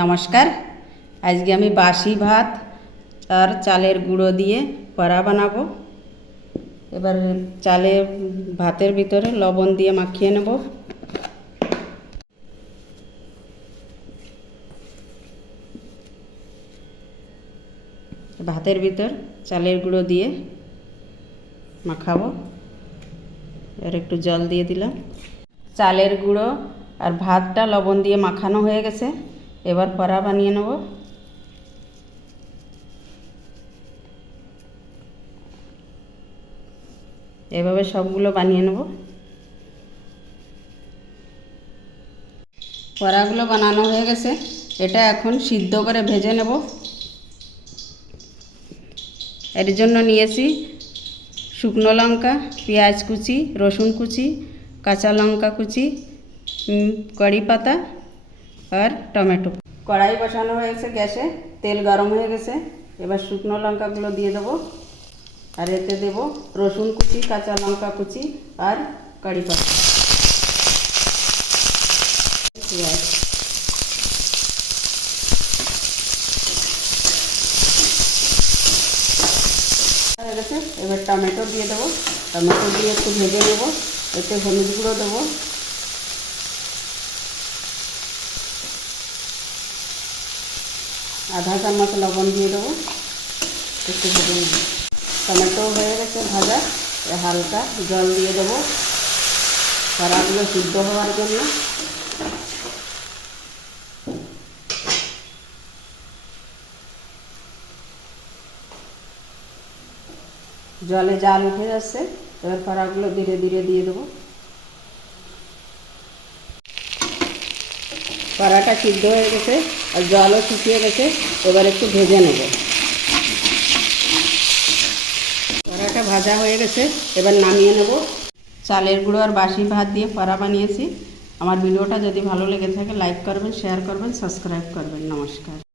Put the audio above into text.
নমস্কার। আজকে আমি বাসি ভাত আর চালের গুঁড়ো দিয়ে পড়া বানাবো। এবার চালে ভাতের ভিতরে লবণ দিয়ে মাখিয়ে নেব। ভাতের ভিতর চালের গুঁড়ো দিয়ে মাখাবো। আর একটু জল দিয়ে দিলাম। চালের গুঁড়ো আর ভাতটা লবণ দিয়ে মাখানো হয়ে গেছে। এবার পড়া বানিয়ে নেব। এভাবে সবগুলো বানিয়ে নেব। পড়াগুলো বানানো হয়ে গেছে। এটা এখন সিদ্ধ করে ভেজে নেব। এর জন্য নিয়েছি শুকনো লঙ্কা, পেঁয়াজ কুচি, রসুন কুচি, কাঁচা লঙ্কা কুচি কারি পাতা আর টমেটো। কড়াই বসানো হয়েছে গ্যাসে, তেল গরম হয়ে গেছে। এবার শুকনো লঙ্কাগুলো দিয়ে দেবো। আর এতে দেবো রসুন কুচি, কাঁচা লঙ্কা কুচি আর কারি পাতা। হয়ে গেছে। এবার টমেটো দিয়ে দেবো। টমেটো দিয়ে একটু ভেজে নেব। এতে হলুদ গুঁড়ো দেবো। আধা চামচ লবণ দিয়ে দেবো। একটু ভেজে নেব। টমেটো হয়ে গেছে ভাজা। হালকা জল দিয়ে দেবো। কড়াগুলো সিদ্ধ হওয়ার জন্য। জলে জাল উঠে যাচ্ছে। এবার কড়াগুলো ধীরে ধীরে দিয়ে দেবো। কড়াটা সিদ্ধ হয়ে গেছে আর জলও শুকিয়ে গেছে, এবার একটু ভেজে নেব। কড়াটা ভাজা হয়ে গেছে, এবার নামিয়ে নেব। চালের গুঁড়ো আর বাসি ভাত দিয়ে পরা বানিয়েছি। আমার ভিডিওটা যদি ভালো লেগে থাকে, লাইক করবেন, শেয়ার করবেন, সাবস্ক্রাইব করবেন। নমস্কার।